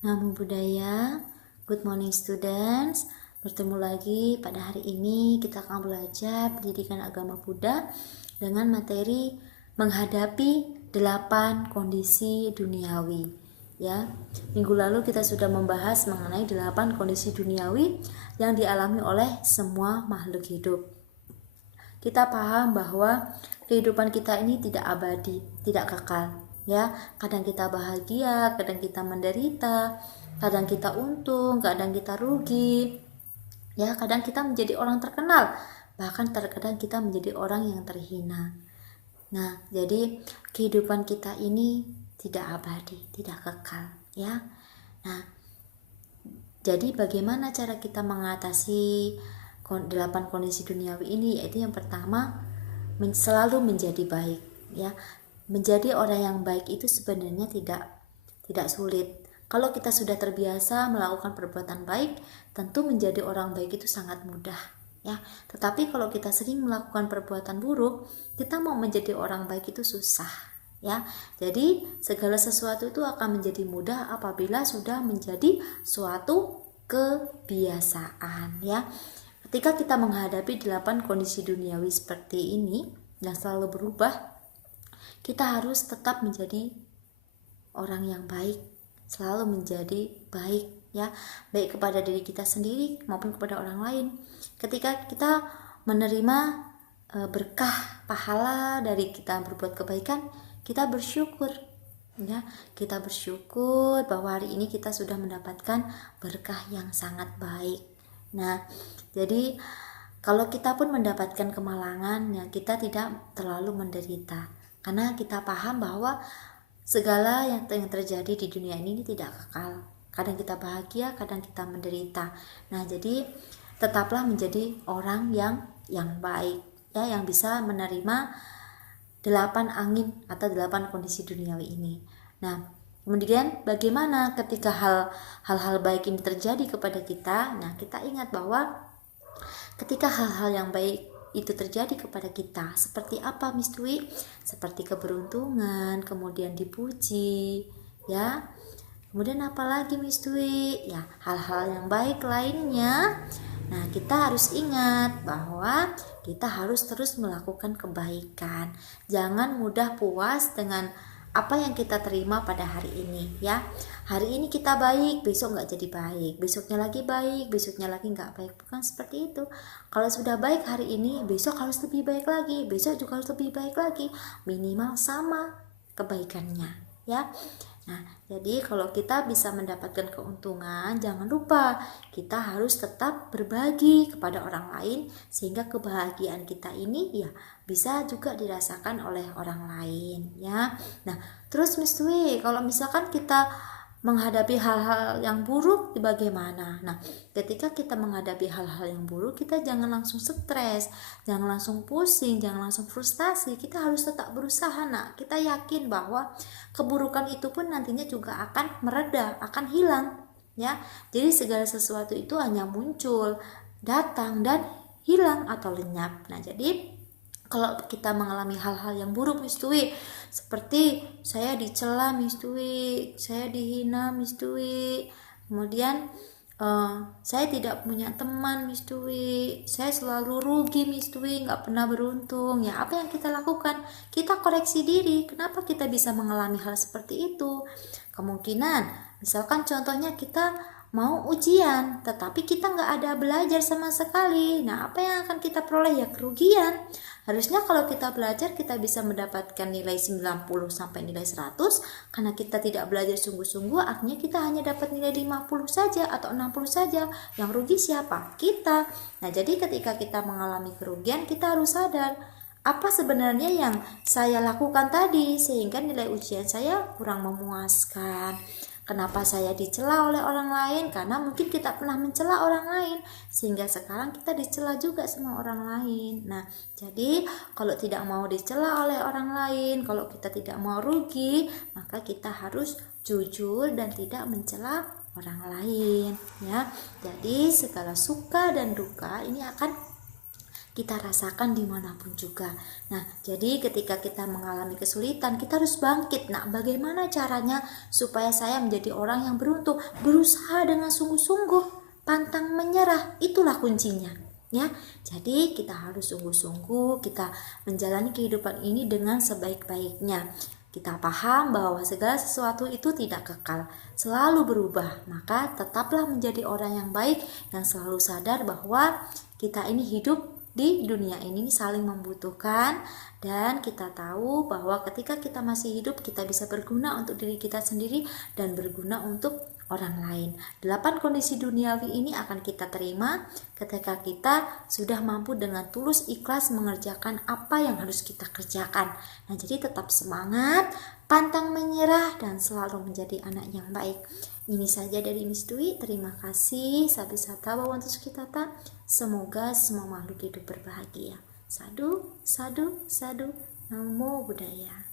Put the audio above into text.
Namo Buddhaya, good morning students. Bertemu lagi pada hari ini kita akan belajar pendidikan agama Buddha dengan materi menghadapi 8 kondisi duniawi. Ya, minggu lalu kita sudah membahas mengenai 8 kondisi duniawi yang dialami oleh semua makhluk hidup. Kita paham bahwa kehidupan kita ini tidak abadi, tidak kekal. Ya, kadang kita bahagia, kadang kita menderita, kadang kita untung, kadang kita rugi. Ya, kadang kita menjadi orang terkenal, bahkan terkadang kita menjadi orang yang terhina. Nah, jadi kehidupan kita ini tidak abadi, tidak kekal, ya. Nah, jadi bagaimana cara kita mengatasi 8 kondisi duniawi ini? Yaitu yang pertama, selalu menjadi baik, ya. Menjadi orang yang baik itu sebenarnya tidak sulit. Kalau kita sudah terbiasa melakukan perbuatan baik, tentu menjadi orang baik itu sangat mudah, ya. Tetapi kalau kita sering melakukan perbuatan buruk, kita mau menjadi orang baik itu susah, ya. Jadi segala sesuatu itu akan menjadi mudah apabila sudah menjadi suatu kebiasaan, ya. Ketika kita menghadapi 8 kondisi duniawi seperti ini yang selalu berubah, kita harus tetap menjadi orang yang baik, selalu menjadi baik, ya, baik kepada diri kita sendiri maupun kepada orang lain. Ketika kita menerima berkah pahala dari kita berbuat kebaikan, kita bersyukur, ya, kita bersyukur bahwa hari ini kita sudah mendapatkan berkah yang sangat baik. Nah, jadi kalau kita pun mendapatkan kemalangan, ya, kita tidak terlalu menderita. Karena kita paham bahwa segala yang terjadi di dunia ini tidak kekal. Kadang kita bahagia, kadang kita menderita. Nah, jadi tetaplah menjadi orang yang baik, ya, yang bisa menerima 8 angin atau 8 kondisi duniawi ini. Nah, kemudian bagaimana ketika hal-hal baik ini terjadi kepada kita? Nah, kita ingat bahwa ketika hal-hal yang baik itu terjadi kepada kita, seperti apa Miss Dwi? Seperti keberuntungan, kemudian dipuji, ya. Kemudian apa lagi Miss Dwi? Ya, hal-hal yang baik lainnya. Nah, kita harus ingat bahwa kita harus terus melakukan kebaikan. Jangan mudah puas dengan apa yang kita terima pada hari ini, ya. Hari ini kita baik, besok nggak jadi baik, besoknya lagi baik, besoknya lagi nggak baik. Bukan seperti itu. Kalau sudah baik hari ini, besok harus lebih baik lagi, besok juga harus lebih baik lagi, minimal sama kebaikannya, ya. Nah, jadi kalau kita bisa mendapatkan keuntungan, jangan lupa kita harus tetap berbagi kepada orang lain sehingga kebahagiaan kita ini, ya, bisa juga dirasakan oleh orang lain, ya. Nah, terus Miss Dwi, kalau misalkan kita menghadapi hal-hal yang buruk bagaimana? Nah, ketika kita menghadapi hal-hal yang buruk, kita jangan langsung stres, jangan langsung pusing, jangan langsung frustasi. Kita harus tetap berusaha. Nah, kita yakin bahwa keburukan itu pun nantinya juga akan mereda, akan hilang, ya. Jadi segala sesuatu itu hanya muncul, datang dan hilang atau lenyap. Nah, jadi kalau kita mengalami hal-hal yang buruk Miss Dwi, seperti saya dicela Miss Dwi, saya dihina Miss Dwi, kemudian saya tidak punya teman Miss Dwi, saya selalu rugi Miss Dwi, nggak pernah beruntung, ya apa yang kita lakukan? Kita koreksi diri, kenapa kita bisa mengalami hal seperti itu? Kemungkinan, misalkan contohnya kita mau ujian, tetapi kita nggak ada belajar sama sekali. Nah, apa yang akan kita peroleh? Ya kerugian. Harusnya kalau kita belajar kita bisa mendapatkan nilai 90 sampai nilai 100, karena kita tidak belajar sungguh-sungguh, artinya kita hanya dapat nilai 50 saja atau 60 saja. Yang rugi siapa? Kita. Nah, jadi ketika kita mengalami kerugian, kita harus sadar apa sebenarnya yang saya lakukan tadi sehingga nilai ujian saya kurang memuaskan. Kenapa saya dicela oleh orang lain? Karena mungkin kita pernah mencela orang lain sehingga sekarang kita dicela juga sama orang lain. Nah, jadi kalau tidak mau dicela oleh orang lain, kalau kita tidak mau rugi, maka kita harus jujur dan tidak mencela orang lain, ya. Jadi segala suka dan duka ini akan kita rasakan dimanapun juga. Nah, jadi ketika kita mengalami kesulitan, kita harus bangkit. Nah, bagaimana caranya supaya saya menjadi orang yang beruntung? Berusaha dengan sungguh-sungguh, pantang menyerah, itulah kuncinya. Ya, jadi kita harus sungguh-sungguh kita menjalani kehidupan ini dengan sebaik-baiknya. Kita paham bahwa segala sesuatu itu tidak kekal, selalu berubah. Maka tetaplah menjadi orang yang baik, yang selalu sadar bahwa kita ini hidup di dunia ini saling membutuhkan, dan kita tahu bahwa ketika kita masih hidup kita bisa berguna untuk diri kita sendiri dan berguna untuk orang lain. 8 kondisi duniawi ini akan kita terima ketika kita sudah mampu dengan tulus ikhlas mengerjakan apa yang harus kita kerjakan. Nah, jadi tetap semangat, pantang menyerah, dan selalu menjadi anak yang baik. Ini saja dari Miss Dwi. Terima kasih. Sabi sata bawantu kita. Semoga semua makhluk hidup berbahagia. Sadu, sadu, sadu. Namo Buddhaya.